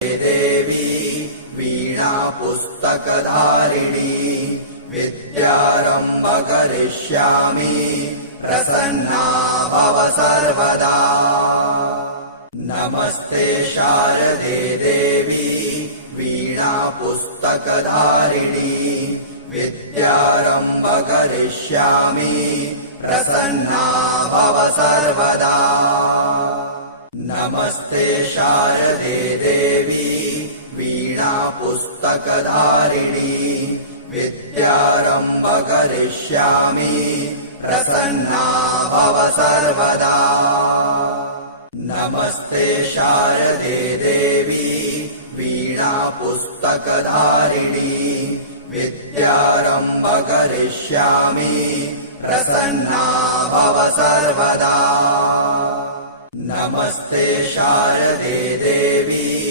देवी वीणा पुस्तकधारिणी विद्यारम्भ करिष्यामि प्रसन्ना भव सर्वदा। नमस्ते शारदे देवी वीणा पुस्तकधारिणी विद्यारम्भ करिष्यामि प्रसन्ना भव सर्वदा। नमस्ते शारदे देवी वीणा पुस्तकधारिणी विद्यारम्भ करिष्यामि प्रसन्ना भव सर्वदा। नमस्ते शारदे देवी वीणा पुस्तकधारिणी विद्यारम्भ करिष्यामि प्रसन्ना भव सर्वदा। नमस्ते शारदे देवी